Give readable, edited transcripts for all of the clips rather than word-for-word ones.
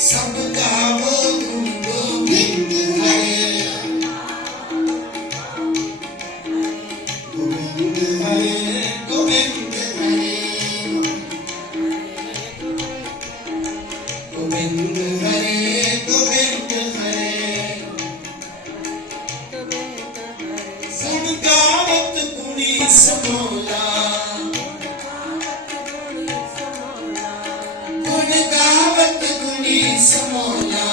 सब गावो गुण गोविंद हरे, गोविंद हरे गोविंद हरे, गोविंद हरे गोविंद हरे। गुण गावत गुणी समोला, गुण गावत गुणी समोला,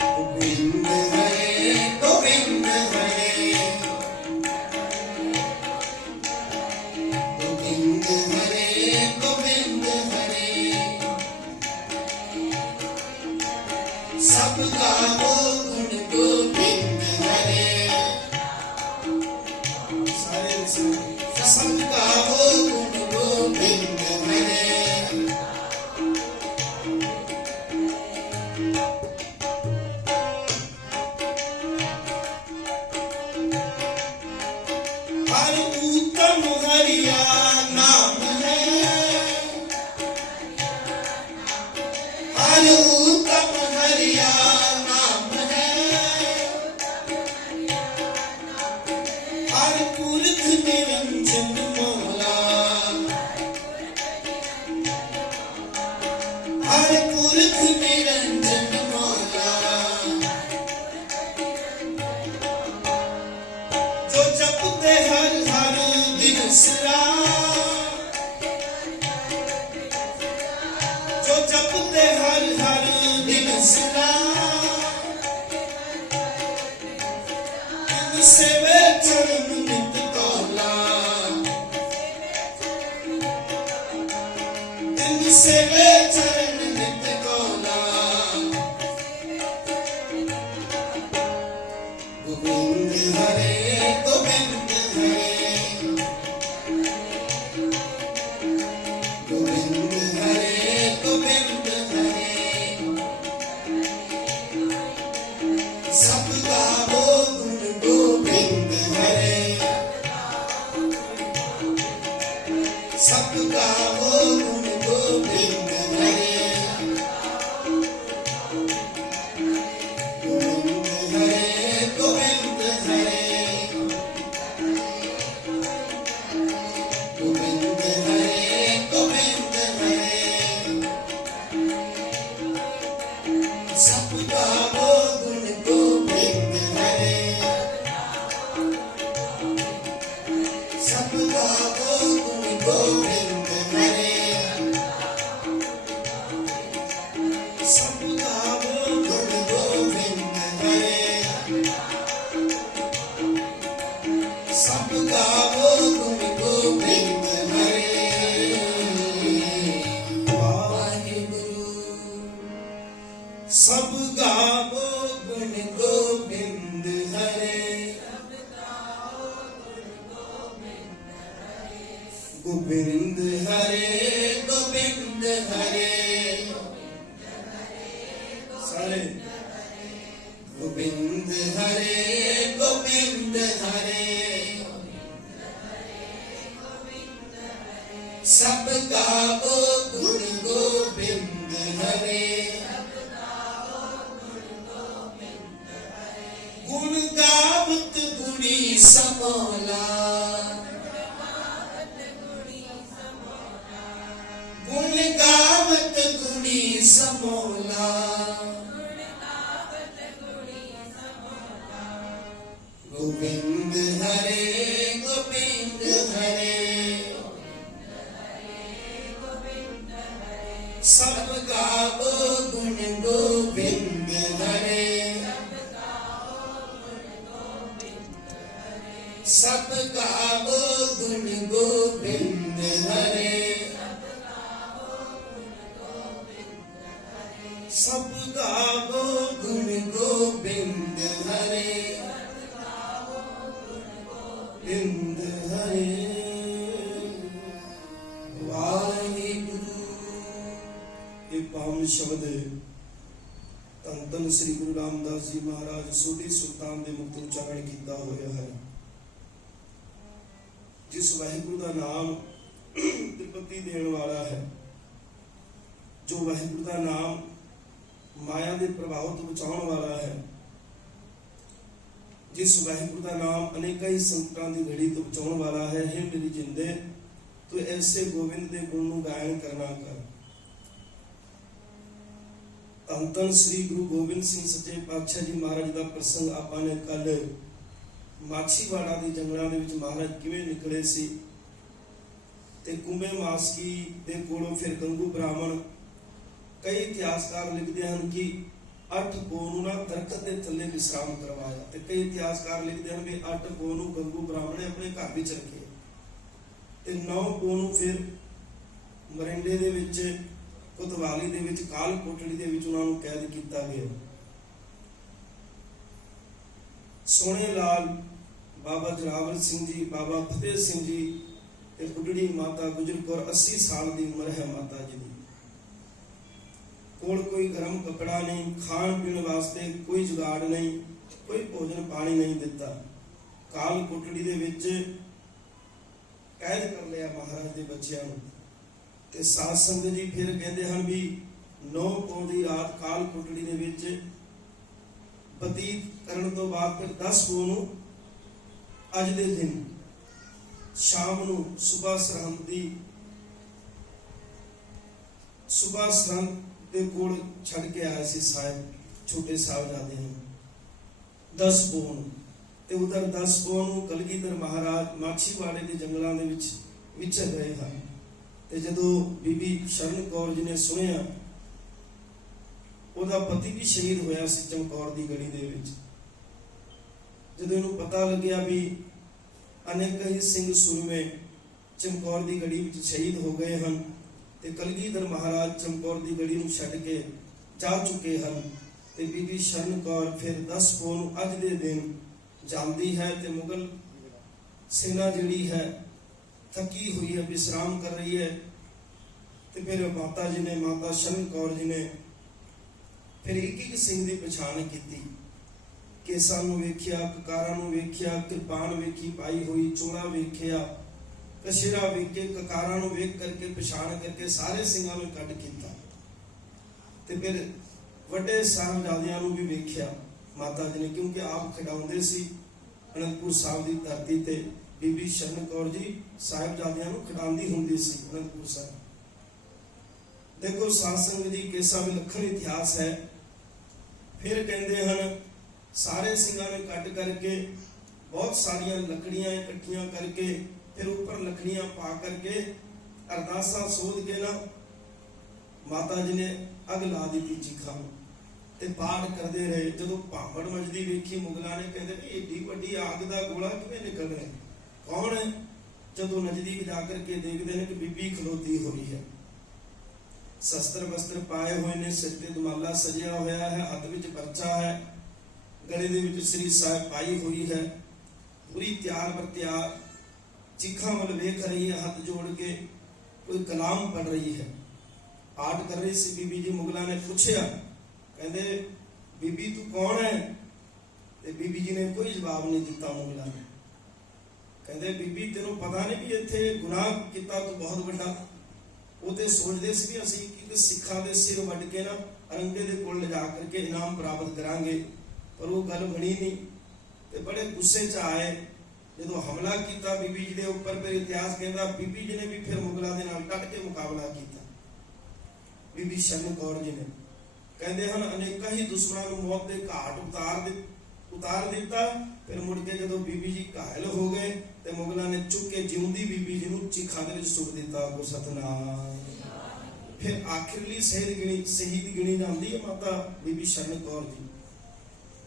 गोविंद हरे गोविंद हरे, गोविंद हरे गोविंद हरे। सब गावो गुण गोविंद हरे, सब गावो गुण गोविंद हरे। हर उत्तम हरिया नाम है, हर उत्तम हरिया नाम है, हर पुरख निरंजन मौला, हर पुरख निरंजन मौला। जो जपते हर हर दिनसरा, जो जपते हर हर दिनसरा, इनसे वे चरण नित तौला, इनसे वे चरण नित तौला। गोविंद हरे गोविंद हरे, गोविंद हरे गोविंद हरे। सब गावो गुण गोविंद हरे, सब गावो गुण गोविंद हरे, गोविंद हरे गोविंद हरे, गोविंद हरे गोविंद हरे। सब गावो गुण गोविंद हरे, सब गावो गुण गोविंद हरे, सब गावो गुण गोविंद हरे, सब गावो गुण गोविंद हरे। वाहिगुरु। सब गावो गुण गोविंद हरे, गोविंद हरे गोविंद हरे। सारे गोविंद हरे गोविंद हरे। सब गावो गुण गोविंद हरे, गुण गावत गुणी समोला, गुण गावत गुणी समोला। गोविंद हरे गोविंद हरे, सब गावो गुण गोविंद हरे, सब गावो गुण गोविंद हरे, सब गावो गुण गोविंद हरे, गोविंद हरे। वाहिगुरु। ये पावन शब्द धन धन श्री गुरु रामदास जी महाराज सोढ़ी सुल्तान दे मुक्त उच्चारण किया होया है। जिस वाहिगुरु का नाम त्रिपति देने वाला है, जो वाहिगुरु का नाम माया के प्रभाव तो बचाने वाला है, जिस वाहिगुरु का नाम अनेक ही संकटां की घड़ी तो बचाने वाला है। हे मेरी जिंदे तो ऐसे गोविंद के गुण नूं गायन करना कर। धन धन श्री गुरु गोबिंद सिंह सच्चे पातशाह जी महाराज का प्रसंग आपां ने कल माछीवाड़ा के जंगलों के विच महाराज किवें निकले सी ते कुंभे मासकी दे कोलों फिर गंगू ब्राह्मण। कई इतिहासकार लिखते हैं कि 8 पौ नूं ना दरखत के थल्ले विश्राम करवाया, ते कई इतिहासकार लिखते हैं कि 8 पौ नूं गंगू ब्राह्मण ने अपने घर विच रखे ते 9 पौ नूं फिर मरिंडे दे विच कोतवाली दे विच काल कोठड़ी दे विच उन्हां नूं कैद कीता गया। सोने लाल बाबा जोरावर सिंह जी, बाबा फतेह सिंह जी ते बुढ़ड़ी माता गुजर कौर 80 साल की उम्र है माता जी की। कोल कोई गर्म कपड़ा नहीं, खान पीने वास्ते कोई जुगाड़ नहीं, कोई भोजन पानी नहीं दिता। काल कोठड़ी दे विच कैद कर लिया महाराज के बच्चों ते साध संगत जी फिर कहते हैं भी 9 पौ की रात काल कोठड़ी दे विच बतीत करन तो बाद फिर 10 पौ नूं अज दे दिन शाम नूं सुबह सरहंद दे कोल छड़ के आए सी साहिब, छोटे साहिबजादे नूं 10 पौ नूं ते उधर 10 पौ नूं कलगीधर महाराज माछीवाड़े के जंगलों के विच विचर रहे हैं। ते जदों बीबी शरण कौर जी ने सुनिया, उहदा पति भी शहीद होया सी चमकौर दी गढ़ी दे विच। जदों इहनूं पता लग्या भी अनेक ही सिंह सूरमे चमकौर दी गढ़ी विच शहीद हो गए हैं ते कलगीधर महाराज चमकौर दी गढ़ी नूं छड्ड के जा चुके हैं ते बीबी शरण कौर फिर 10 पौ नूं अज दे दिन जांदी है ते मुगल सेना जिहड़ी है थकी हुई है, विश्राम कर रही है। ते फिर माता जी ने, माता शरण कौर जी ने फिर एक सिंह की पछाण की। केसां नूं वेखिया, ककारां नूं वेखिया, किरपान वेखी पाई हुई, चोला वेखिया, कशेरा वेख के, ककारां नूं वेख करके पछाण करके सारे सिंहां नूं कट कीता। ते फिर वड्डे साहिबजादियां नूं भी वेखिया माता जी ने, क्योंकि आप खिडाउंदे सी अनंदपुर साहिब की धरती ते। बीबी शरण कौर जी साहिबजादियां नूं खिडाउंदी हुंदी सी अनंदपुर साहिब। देखो साध संगत जी, कैसा विलक्षण इतिहास है। फिर कहते हैं सारे सिंहां में कट करके बहुत सारिया लकड़ियां इकट्ठियां करके फिर ऊपर लकड़ियां पा करके अरदासा सोध के ना माता जी ने अग ला दी चीखा ते पाठ करते रहे। जदों भांबड़ मजदी वेखी मुगलों ने, कहते भी एडी वड्डी आग का गोला किवें निकल रहा है, कौन है? जदों नजदीक जाकर के देखते हैं कि बीबी खलोती हुई है, शस्त्र वस्त्र पाए हुए ने, सिर ते दुमाला सजिया होया है, हाथ विच परचा है, गले दे विच श्री साहिब पाई हुई है, पूरी तैयार बर तैयार, चीखा वल वेख रही है, हाथ जोड़ के कोई कलाम पढ़ रही है, पाठ कर रही सी बीबी जी। मुगलों ने पूछया, कहते बीबी तू कौन है? ते बीबी जी ने कोई जवाब नहीं दिता। मुगलों ने कहते बीबी तेनों पता नहीं भी इत्थे गुनाह किता तू बहुत बड़ा। वो तो सोचते सी भी असीं कि सिखां दे सिर वड्ड के ना अरंगे दे कोल ले जा करके इनाम प्राप्त करांगे, पर वो गल बनी नहीं। ते बड़े गुस्से च आए जदों हमला किया बीबी जी के उपर। फिर इतिहास कहता बीबी जी ने भी फिर मुगलों के नाल डट के मुकाबला किया। बीबी शरण कौर जी ने कहते हैं अनेक ही दुश्मनों को मौत के घाट उतार दिता। फिर मुड़ के जदों बीबी जी घायल हो गए तो मुगलों ने चुक के जिउंदी बीबी जी नूं चीखां दे विच सुट दिता। गुरु सतनाम। फिर आखिरली शहीद गिनी जाती है माता बीबी शरण कौर जी।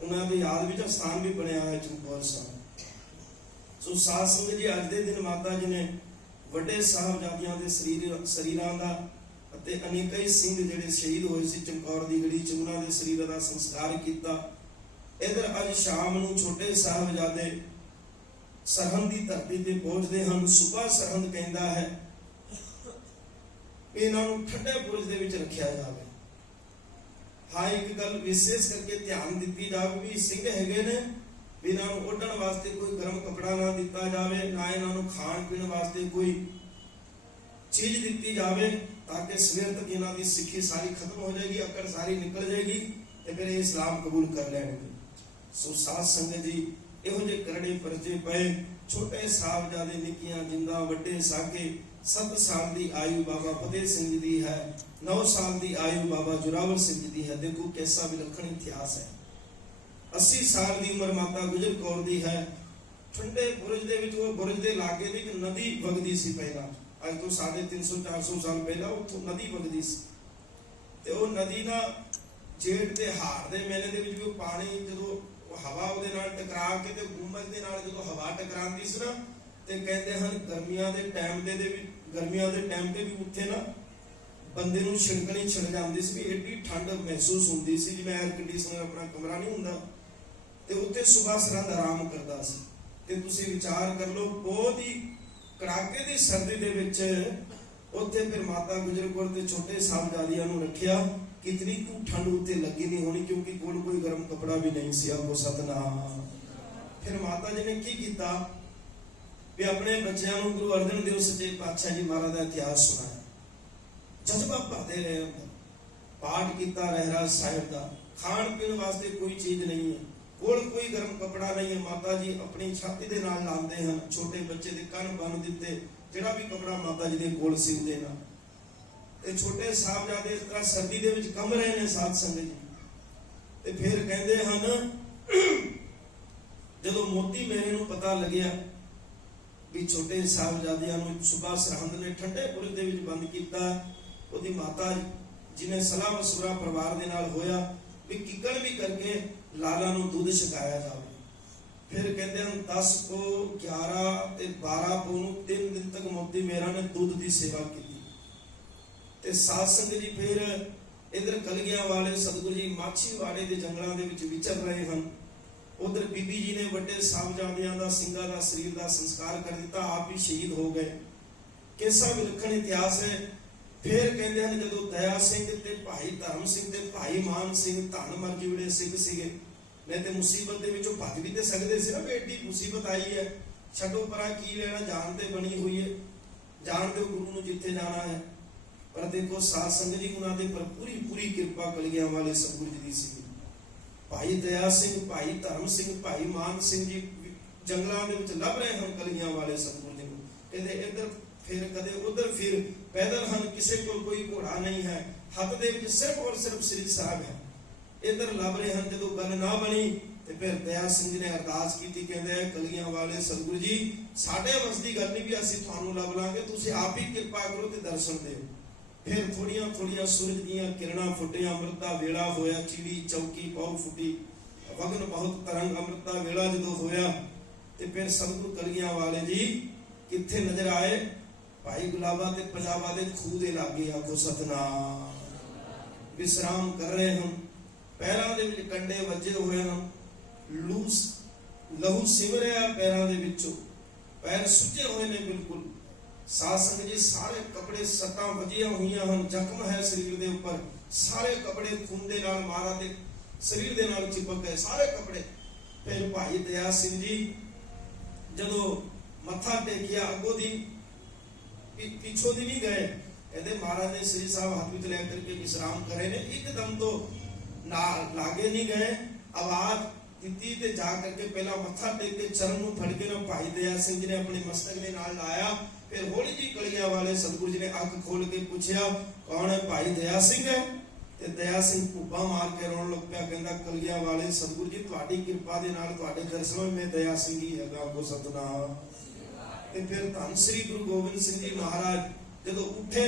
उन्होंने याद में स्थान भी बनया है चमकौर साहब। सो साध संगत जी, अज के दिन माता जी ने वड्डे साहिबजादियां दे शरीरां दा अते अनेक ही सिंह जिहड़े शहीद होए सी चमकौर दी गढ़ी च, उन्हां दे शरीरां दा संस्कार किया। इधर अज शाम नूं छोटे साहिबजादे सरहंद की धरती ते पहुंचते हैं। सुबह सरहंद कहता है इन्हां नूं ठंडे बुरज दे विच रखिया जावे। हाँ, एक गल विशेष करके ध्यान दी जाए भी सिंह हैगे ने, इन्हां नूं ओढ़ण वास्ते कोई गर्म कपड़ा ना दिता जाए, ना इन्हां नूं खाण पीण वास्ते कोई चीज दी जाए ताकि सवेर तक इन्हों की सिक्खी सारी खत्म हो जाएगी, अकड़ सारी निकल जाएगी, तो फिर ये इस्लाम कबूल कर लेंगे। सो साध संगत जी इहो जे करड़े परचे पे, छोटे साहबजादे निक्कियां जिंदा वड्डे साके, 7 साल की आयु बाबा फतेह सिंह जी दी है, 9 साल की आयु बाबा जोरावर सिंह जी दी है। देखो कैसा विलक्षण इतिहास है। 80 साल की उम्र माता गुजर कौर दी है। ठंडे बुरज दे विच, वो बुरज दे लागे भी एक नदी वगदी सी पहला, अज तो 350-400 साल पहला उत्थों नदी वगदी सी, ते वो नदी ना जेठ दे हाड़ दे महीने दे विच भी पानी जदों हवा उहदे नाल टकरा के ते गुंबज दे नाल जदों हवा टकरांदी सी ना, ते कहते हैं गर्मियां दे टाइम दे भी, गर्मियां दे टाइम ते भी उत्थे ना बंदे नूं छिड़कनी छिड़ जांदी सी, एडी ठंड महसूस हुंदी सी जिवें एयर कंडीशनर अपना कमरा नहीं हुंदा, ते उत्थे सुबह सरहद आराम करदा सी। ते तुसीं विचार कर लो, बहुत ही कड़ाके दी सर्दी दे विच उत्थे फिर माता गुजर कौर ते छोटे साहबजादियां नूं रखिया। कितनी क्यों ठंड उत्ते लगी नहीं होनी, क्योंकि कोल कोई गर्म कपड़ा भी नहीं सी। आपको सतनाम। फिर माता जी ने की कीता भी अपने बच्चों को गुरु अर्जन देव सच्चे पातशाह जी महाराज का इतिहास सुनाया। जज्बा भरते रहे, पाठ किया रहराज साहिब का। खाण पीण वास्ते कोई चीज नहीं है, कोल कोई गर्म कपड़ा नहीं है। माता जी अपनी छाती दे नाल लांदे हैं, छोटे बच्चे दे कंन बन दिते, जिहड़ा भी कपड़ा माता जी दे कोल सी उहदे नाल। ते छोटे साहबजादे इस तरह सर्दी दे विच कम रहे ने साध संगत जी। ते फिर कहंदे हन जदों मोती मेरे नूं पता लग्या भी छोटे साहबजादियां नूं सुबह सरहंद ने ठंडे बुरज दे विच बंद कीता, ओदी माता जिन्हें सलाह मशवरा परिवार दे नाल होया भी किकड़ भी करके लाला नूं दूध छकाया जावे। फिर कहते हैं 10 को 11 ते 12 को 3 दिन तक मोती मेरा ने दूध की सेवा की। ते साध संगत जी फिर इधर कलगियां वाले सतगुरु जी माछीवाड़े के जंगलों के विच विचर रहे हैं। उधर बीबी जी ने वड्डे साहबजादियां दा सिंघां दा शरीर का संस्कार कर दिता, आप ही शहीद हो गए। कैसा विलक्षण इतिहास है। फिर कहते हैं जदों दया सिंह ते भाई धर्म सिंह ते भाई मान सिंह धन मर जिहड़े सिंह सीगे, नहीं तो मुसीबत दे विचों भज भी ते सकदे सी ना, एडी मुसीबत आई है, छड्डो परा की लेना, जान ते बनी हुई है, जान दो गुरु नूं जिथे जाना है। पर देखो साध संगत जी उन्होंने पर पूरी पूरी कृपा कलगियां वाले सतगुरु जी दी सी। भाई दया सिंह, भाई धर्म सिंह, भाई मान सिंह जी जंगलों के विच लभ रहे हैं कलगियां वाले सतगुरु जी नूं। कहते इधर फिर कदे उधर फिर पैदल हैं, किसी को कोई घोड़ा नहीं है, हाथ दे विच सिर्फ और सिर्फ श्री साहब है। इधर लभ रहे हैं, जदों गल ना बनी तो फिर दया सिंह जी ने अरदास की, कहते कलगियां वाले सतगुरु जी साडे वस दी गल नहीं भी असीं तुहानूं लभ लांगे, तुसीं आप ही कृपा करो ते दर्शन दिओ। फिर थोड़िया थोड़िया सूरज दियां किरणा फुटिया, अमृत दा वेला होया, चिड़ी चौकी पाऊ फुटी, वगन बहुत तरंग, अमृत दा वेला जदों होया ते फिर सतगुरु कलगियां वाले जी कित्थे नजर आए? भाई गुलाबा ते पंजाबा दे खूह दे लागे। आखो सतनाम। विश्राम कर रहे हम, पैरां दे विच कंडे वजे हुए हैं, लूस लहू सिम रहा पैरां दे विचों, पैर सुजे हुए ने बिल्कुल। साध संगत जी सारे कपड़े सट्टां वजियां हुईयां हन, जख्म है शरीर दे उपर, सारे कपड़े खून दे नाल मारा ते शरीर दे नाल चिपक गए सारे कपड़े। फिर भाई दया सिंह जी जदों मत्था टेकिया, अगों दी पिछों दी नहीं गए, कहते महाराज ने श्री साहब हाथ विच लै करके विश्राम करे ने, एकदम तो ना लागे नहीं गए, आवाज दी ते जा करके पहला मत्था टेक के चरण नूं फड़ के ना भाई दया सिंह जी ने अपने मस्तक दे नाल लाया। फिर हौली जी कलगियां वाले सतगुरु जी ने अख खोल के पूछया कौन है? भाई दया सिंह है। ते दया सिंह भुब्बा मार के रोण लग पिया, कहंदा कलगियां वाले सतगुरु जी तुहाडी कृपा दे नाल तुहाडे दर्शनों में दया सिंह ही हैगा। को सतनाम। ते फिर धन श्री गुरु गोबिंद सिंह जी महाराज जदों उठे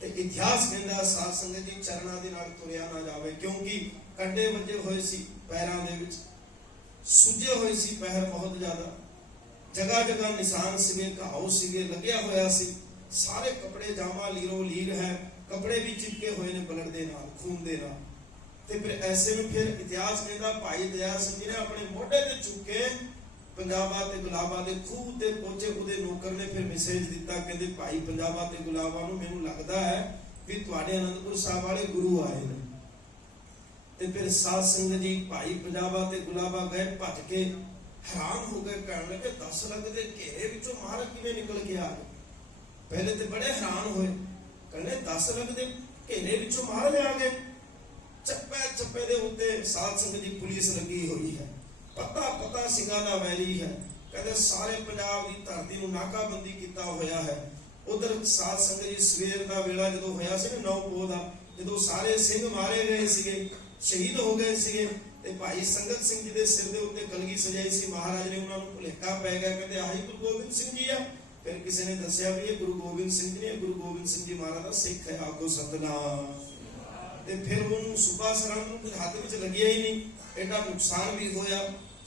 ते इतिहास कहंदा साध संगत जी चरणां दे नाल तुरिया ना जावे, क्योंकि कंडे वजे होए सी पैरां दे विच, सुजे होए सी पैर बहुत ज्यादा, जगह जगह निशान सीगे, घाव सीगे, लग्या होया सी, सारे कपड़े जामा लीरो लीर है, कपड़े भी चिपके हुए ने ब्लड दे नाल, खून दे नाल। ते फिर ऐसे में फिर इतिहास कहता भाई दया सिंह जी ने अपने मोढे ते चुक के पंजाबा ते गुलाबा दे खूह ते पहुंचे। उहदे नौकर ने फिर मैसेज दिता, कहते भाई पंजाबा ते गुलाबा नूं मैनूं लगदा है भी तुहाडे आनंदपुर साहब वाले गुरु आए ने। ते फिर साध संगत जी भाई पंजाबा ते गुलाबा गए भज के, हैरान हो गए, कहने लगे 10 लगदे घेरे विचों महाराज किवें निकल के आ गए? पहले तो बड़े हैरान होए, कहने 10 लगते घेरे विचों मार ले आ गए। चप्पे चप्पे दे उत्ते साध संगत जी पुलिस लगी हुई है, पता पता सिंघां दा वैरी है। कहते सारे पंजाब की धरती नूं नाकाबंदी किया होया है। उधर साध संगत जी सवेर का वेला जो होया सी 9 पोह दा, जो सारे सिंह मारे गए सीगे, शहीद हो गए सीगे, ते भाई संगत सिंह जी के सिर के उत्ते कलगी सजाई सी। महाराज ने उन्होंने भुलेखा पै गया, कहते आही गुरु गोबिंद सिंह जी आ। फिर किसी ने दसिया भी ये गुरु गोबिंद सिंह जी ने, गुरु गोबिंद सिंह जी महाराज का सिख है, आगो सतनाम। ते फिर उन्होंने सुबह सरम हाथ में लगिया ही नहीं, एडा नुकसान भी होया।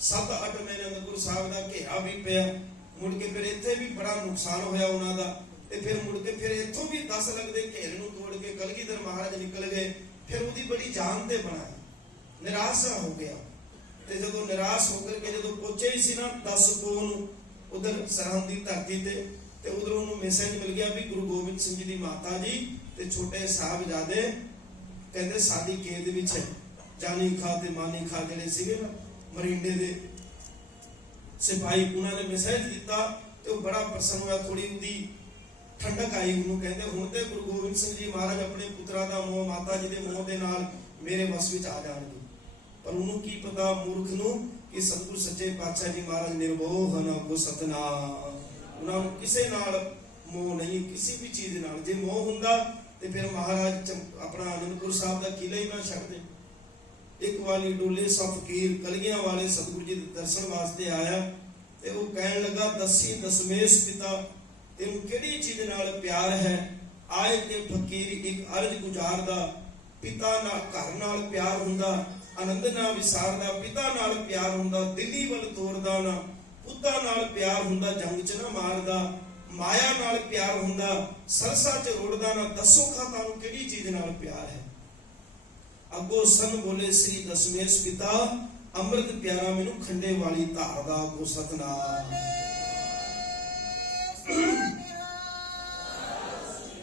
7-8 महीने अनंदपुर साहब का घेरा भी पिया। मुड़ के फिर इत्थे भी बड़ा नुकसान होया उन्हां दा। ते फिर मुड़ के फिर इत्थों भी 10 लगदे घेरे नूं तोड़ के कलगीधर महाराज निकल गए। फिर उहदी बड़ी जान ते बनाई, निराश हो गया। ते जदों निराश होकर के जदों पहुंचे ही सी ना 10 पोह नूं उधर सरहद की धरती ते उधरों उन्होंने मैसेज मिल गया भी गुरु गोबिंद सिंह जी की माता जी ते छोटे साहबजादे कहते साडी केद विच है। जानी खा ते मानी खा जिहड़े सीगे ना मरिंडे दे सिपाही, उन्होंने मैसेज दिता ते वो बड़ा प्रसन्न होया। थोड़ी उहदी ठंडक आई। उन्होंने कहते हुण ते गुरु गोबिंद सिंह जी महाराज अपने पुत्रा दा मोह, माता जी दे मोह दे नाल मेरे वस विच आ जाणगे। पर उन्होंने की पता मूर्ख नूं कि सतगुरु सच्चे पातशाह जी महाराज निर्मोह हन, आगो सतनाम। उन्होंने किसी नाल मोह नहीं, किसी भी चीज नाल। जे मोह हुंदा ते फिर महाराज अपना आनंदपुर साहब का किला ही ना छड्डदे। एक वाली डोले सा फकीर कलगियां वाले सतगुरु जी दे दर्शन वास्ते आया ते वो कहन लगा दसी दसमेश पिता तेनू किहड़ी चीज नाल प्यार है। आए ते फकीर एक अर्ज गुजारदा, पिता नाल घर नाल प्यार हुंदा, आनंद ना विसारदा, पिता नाल प्यार हुंदा, दिल्ली वल तोरदा ना, पुत्ता नाल प्यार हुंदा, जंग च ना मारदा, माया नाल प्यार हुंदा, सरसा च रोड़दा ना, दसो खा तानू किहड़ी चीज नाल प्यार है। अगो सन बोले श्री दसमेश पिता, अमृत प्यारा मैनू खंडे वाली धार दा, अगो सतनाम।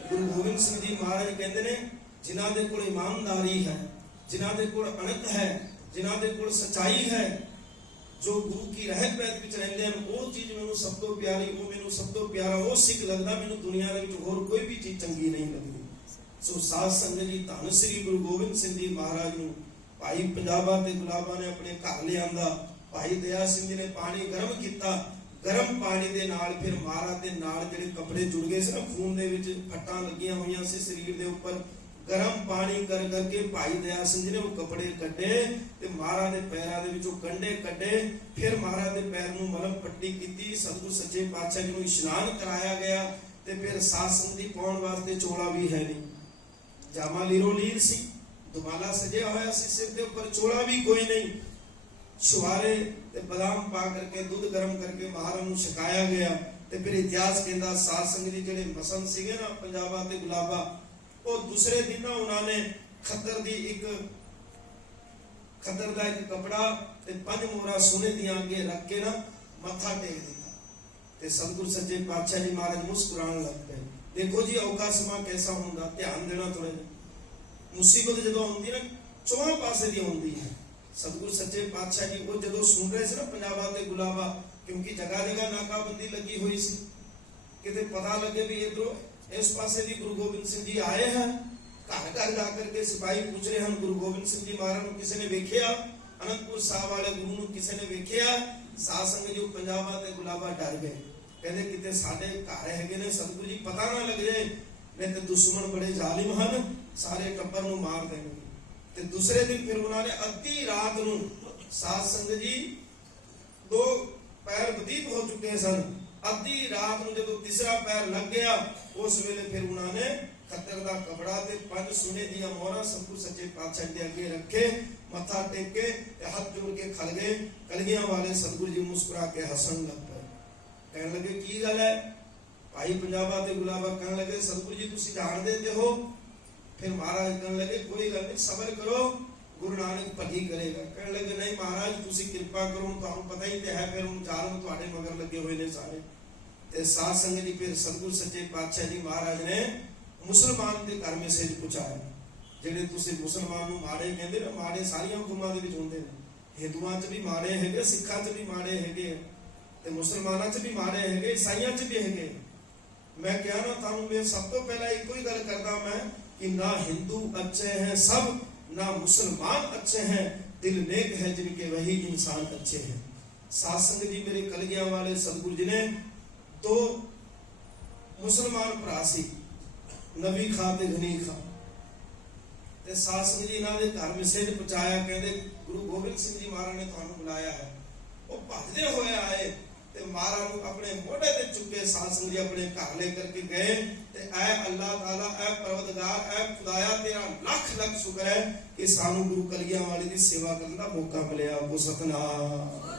गुरु गोबिंद सिंह जी महाराज कहते ने जिन्हां दे कोल ईमानदारी है, जिन्हां दे कोल अणख है, जिन्हां दे कोल सच्चाई है, जो गुरु की रहत पैत विच रहिंदे हैं, वो चीज मैनू सब तो प्यारी, वो मैनू सब तो प्यारा वो सिख लगदा। मैनू दुनिया दे विच होर कोई भी चीज चंगी नहीं लगदी। सो साध संगत जी धन श्री गुरु गोबिंद सिंह जी महाराज नूं भाई पंजाबा ते गुलाबा ने अपने घर लिआंदा। भाई दया सिंह जी ने पानी गर्म किया, गर्म पानी दे नाल फिर महाराज दे नाल जिहड़े कपड़े जुड़ गए सी ना, खून दे विच फट्टां लगियां होईयां सी शरीर दे उपर, गरम पानी कर करके भाई दया सिंह जी ने वो कपड़े कड्डे ते महाराज दे पैरां दे विचों कंडे कड्डे। फिर महाराज दे पैर नूं मलम पट्टी कीती, सतगुरु सच्चे पातशाह जी नूं इशनान कराया गया। ते फिर साध संगत जी पाउण वास्ते चोला भी है नहीं, जामा लीरो लीर सी, दुमाला सजिया होया सी सिर दे उपर, चोला भी कोई नहीं। छुआरे ते बादाम पा करके दूध गर्म करके महाराज नूं छकाया गया। ते फिर इतिहास कहंदा साध संगत जी जिहड़े मसंद सीगे ना पंजाबा ते गुलाबा, वो दूसरे दिन ना उन्होंने खतर दी एक खतर दा एक कपड़ा ते 5 मोहरा सोने दियां अगे रख के ना मत्था टेक दिता। ते सतगुरु सच्चे पातशाह जी महाराज मुस्कुराने लग पे। देखो जी औखा समा कैसा हुंदा, ध्यान देना थोड़ा जिहा। मुसीबत जदों आउंदी ना चौहां पासे दी आउंदी है। सतगुरु सच्चे पातशाह जी वो जदों सुन रहे सी ना पंजाबा ते गुलाबा, क्योंकि जगह जगह नाकाबंदी लगी हुई सी, किते पता लगे भी इधरों इस पासे भी गुरु गोबिंद सिंह जी आए हैं। घर घर जाकर के सिपाही पूछ रहे हैं गुरु गोबिंद सिंह जी महाराज को किसी ने वेख्या, अनंदपुर साहब वाले गुरु को किसी ने वेख्या। साध संगत जो पंजाबा ते गुलाबा डर गए, कहते किते साडे घर हैगे ने, सतगुरु जी पता ना लग जाए, नहीं तो दुश्मन बड़े जालिम हैं, सारे टब्बर नूं मार देंगे। ते दूसरे दिन फिर उन्होंने अद्धी रात नूं साध संगत जी 2 पैर बतीत हो चुके सन, अद्धी रात में जब तीसरा पैर लग गया उस वेले फिर उन्होंने खतर दा कपड़ा ते 5 सोने दियां मोहरा सतगुरु सच्चे पातशाह दे अगे रखे, मत्था टेके हाथ जोड़ के खल गए। कलगियां वाले सतगुरु जी मुस्कुरा के हसन लग पे, कहने लगे की गल है। भाई पंजाबा ते गुलाबा कहने लगे सतगुरु जी तुसीं जाण देते हो। फिर महाराज कहने लगे कोई गल नहीं, सबर करो, गुरु नानक भली करेगा। कहने लगे नहीं महाराज तुसीं कृपा करो, तुहानूं पता ही ते है, फिर हुण जालम तुहाडे मगर लगे हुए ने सारे। ते साध संगत जी फिर सतगुरु सच्चे पातशाह जी महाराज ने मुसलमान के घर मैसेज पहुंचाया। जिहड़े तुसीं मुसलमान नूं माड़े कहंदे ना, माड़े सारियां कौमां दे विच हुंदे ने, हिंदुआं च भी माड़े हैगे, सिखां च भी माड़े हैगे, ते मुसलमानां च भी माड़े हैगे, ईसाइयां च भी हैगे। मैं क्या ना था मैं सब तो पहला एक ही गल करता मैं कि ना हिंदू अच्छे हैं सब, ना मुसलमान अच्छे हैं, दिल नेक है जिनके वही इंसान अच्छे हैं। साध संगत जी मेरे कलगियां वाले सतगुरु जी ने दो मुसलमान भरा सी नबी खां ते गनी खां ते साध संगत जी इन्हां दे घर मैसेज पहुंचाया, कहते गुरु गोबिंद सिंह जी महाराज ने तुहानू बुलाया है। वो भजदे होए आए ते महाराज नू अपने मोढे ते चुके, साध संगत जी अपने घर लेकर के गए ते ऐ अल्लाह ताला, ऐ परवतगार, ऐ खुदाया तेरा लख लख शुक्र है कि सानू गुरु कलगियां वाले दी सेवा करने दा मौका मिलिया। वो सतनाम